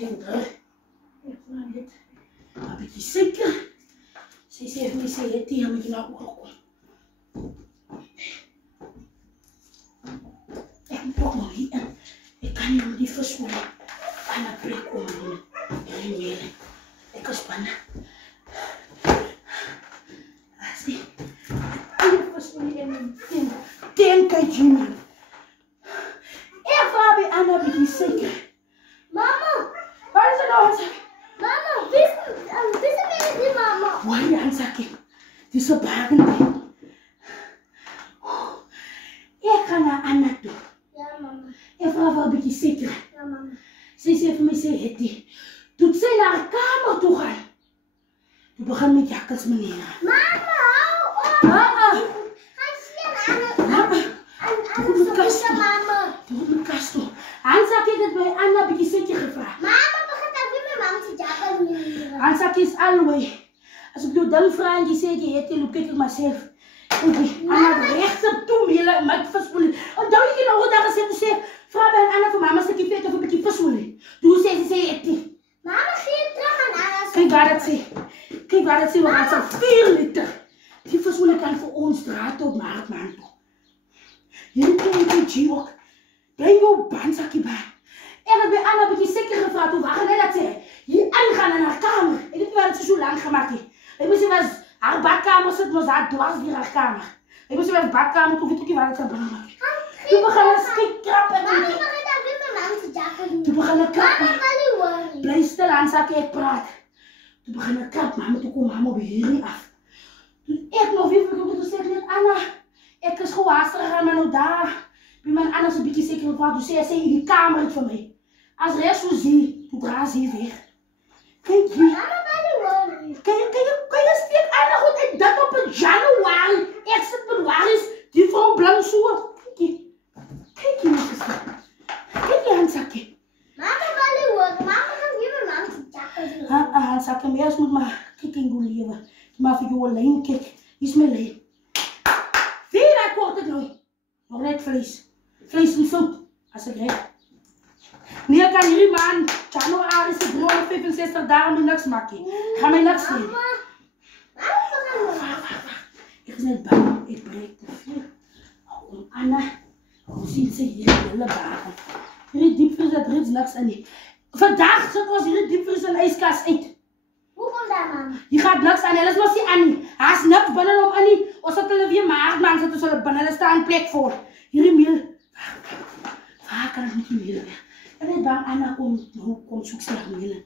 Zeker. Even naar dit. Een beetje zeker. Ze heeft me gezegd, die heb ik nou ook. Ik moet ook nog hier. Ik kan niet die verspoelen. En dan breek ik om hier. Ik kan spannen. Zie. Ik verspoelen in een tenkantje. Ik ga bij Anna een beetje zeker. Mama! Waar is het nou? Mama, wissen wir Mama? Waar je aan zakje? Die is zo bagend. Ik ga naar Anna toe. Ja, mama. Ik vraag wel een beetje zeker. Ja, mama. Ze heeft me gezegd, toen zij naar de kamer toe gaan. Toen begon met jakkels meneer. Mama, hou op! Ga zien Mama. Doe de kast toe. Mama. Doe de kast toe. Hansa heeft het bij Anna een beetje zeker gevraagd. Mama, begint daar weer met mama te jakken. Hansa is alweer. Als ik jou dan vraag en die zegt, je hebt loop ik mezelf. Anna rechts op toe, Mila, maar ik verspoelen. En dan je nog daar gezegd, ze vraag bij Anna voor mama, ze kijkt even een beetje verspoelen. Toen zei ze, het niet. Mama, geef terug aan Anna. Kijk waar dat ze. Kijk waar dat ze, we gaan zo 4 liter. Die verspoelen kan voor ons draad op marktmaan toe. Hier kijk je ook. Breng jouw bandzakje bij. En dan bij Anna een beetje zeker gevraagd, hoe waren dat ze hier aangaan naar haar kamer. Ik weet niet waar het zo lang gemaakt heeft. Ik wist niet wat haar badkamer zit, maar ze had dwars hier haar kamer. Ik wist niet wat badkamer, toen weet ik niet waar het zou brengen. Toen begon een schikkrappen. Mama, begint daar weer met mama te jakken. Toen begon een krap. Mama, ga niet. Blijf stil aan, zakje, ik praat. Toen begon een krap, mama, toen kwam mama op hier af. Toen ik nog weer vroeg, toen zei ik, Anna, ik is gewoon haastig gegaan, maar nou daar. Bij mijn Anna een beetje zeker gevraagd, toen zei ze in die kamer uit van mij. Als de rest zo zie, toen draai ze hier weer. Kijk hier. Mama, ga niet. Kan je steek Anna goed en dat op een januari, 1 februari is die vrouw blank zo. Kijk hier, mijn zuster. Kijk hier, handzakje. Mama, ga niet. Mama, gaat weer met mama te jakken. Handzakje, maar eerst moet maar kijken in hoe leven. Maar voor jou alleen, kijk. Hier is mijn leen. Zie je dat kort het nu? Nog net vlees. Vlees en zout. Als ik recht. Nee, kan hier man. Januari is het 365 dagen met niks maken. Ga mij niks zien. Mama, Wacht. Ik is net bang. Ik breek de vuur. Oh, Anna. Hoe ziet ze hier in de bagen? Hier diepvries, dat er is niks aan die. Vandaag zit ons hier diepvries en ijskast uit. hoe komt dat, mama? Je gaat niks aan, alles was die Annie. Hij is niks binnen om Annie. Of ze zullen weer maart maken, ze zullen binnen, er staat een plek voor. Hier in Miel. Waar kan ik niet in Miel weer? Ik ben bang, Anna komt zoek ze naar Miel.